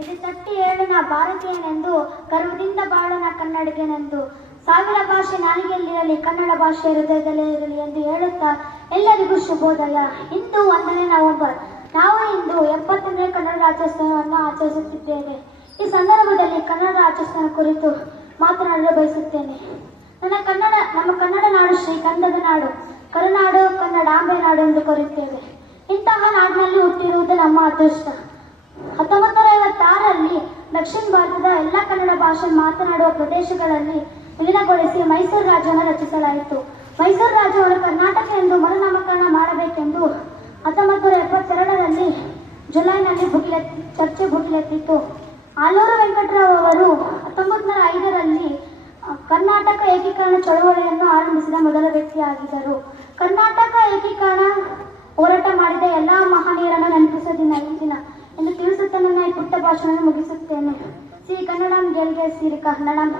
ಇದು ತಟ್ಟಿ ಹೇಳನ ಭಾರತೀಯನೆಂದು ಗರ್ವದಿಂದ ಬಾಳನ ಕನ್ನಡಿಗನೆಂದು ಸಾವಿರ ಭಾಷೆ ನಾಲಿಗೆಯಲ್ಲಿರಲಿ ಕನ್ನಡ ಭಾಷೆ ಹೃದಯದಲ್ಲೇ ಇರಲಿ ಎಂದು ಹೇಳುತ್ತಾ ಎಲ್ಲರಿಗೂ ಶುಭೋದಯ. ಇಂದು 1ನೇ ನವೆಂಬರ್. ನಾವು ಇಂದು 70ನೇ ಕನ್ನಡ ರಾಜ್ಯೋತ್ಸವವನ್ನು ಆಚರಿಸುತ್ತಿದ್ದೇವೆ. ಈ ಸಂದರ್ಭದಲ್ಲಿ ಕನ್ನಡ ರಾಜ್ಯೋತ್ಸವ ಕುರಿತು ಮಾತನಾಡಲು ಬಯಸುತ್ತೇನೆ. ನಮ್ಮ ಕನ್ನಡ ನಾಡು ಶ್ರೀಗಂಧದ ನಾಡು, ಕರುನಾಡು, ಕನ್ನಡಾಂಬೆ ನಾಡು ಎಂದು ಕರೆಯುತ್ತೇವೆ. ಇಂತಹ ನಾಡಿನಲ್ಲಿ ಹುಟ್ಟಿರುವುದು ನಮ್ಮ ಅದೃಷ್ಟ. 1956ರಲ್ಲಿ ದಕ್ಷಿಣ ಭಾರತದ ಎಲ್ಲ ಕನ್ನಡ ಭಾಷೆ ಮಾತನಾಡುವ ಪ್ರದೇಶಗಳಲ್ಲಿ ವಿಲೀನಗೊಳಿಸಿ ಮೈಸೂರು ರಾಜ್ಯವನ್ನು ರಚಿಸಲಾಯಿತು. ಮೈಸೂರು ರಾಜ್ಯವನ್ನು ಕರ್ನಾಟಕ ಎಂದು ಮರುನಾಮಕರಣ ಮಾಡಬೇಕೆಂದು 1972ರಲ್ಲಿ ಜುಲೈನಲ್ಲಿ ಚರ್ಚೆ ಭುಗಿಲೆತ್ತಿತ್ತು. ಆಲೂರು ವೆಂಕಟರಾವ್ ಅವರು 1905ರಲ್ಲಿ ಕರ್ನಾಟಕ ಏಕೀಕರಣ ಚಳವಳಿಯನ್ನು ಆರಂಭಿಸಿದ ಮೊದಲ ವ್ಯಕ್ತಿಯಾಗಿದ್ದರು. ಕರ್ನಾಟಕ ಏಕೀಕರಣ ಹೋರಾಟ ಮಾಡಿದ ಎಲ್ಲ ಮಹನೀಯರನ್ನು ನೆನಪಿಸುವ ದಿನ ಈ ದಿನ ಎಂದು ತಿಳಿಸುತ್ತಾ ನನ್ನ ಈ ಪುಟ್ಟ ಭಾಷಣವನ್ನು ಮುಗಿಸುತ್ತೇನೆ. ಶ್ರೀ ಕನ್ನಡಂ ಗೆಲ್ಗೆ ಶ್ರೀ ಕನ್ನಡಂ.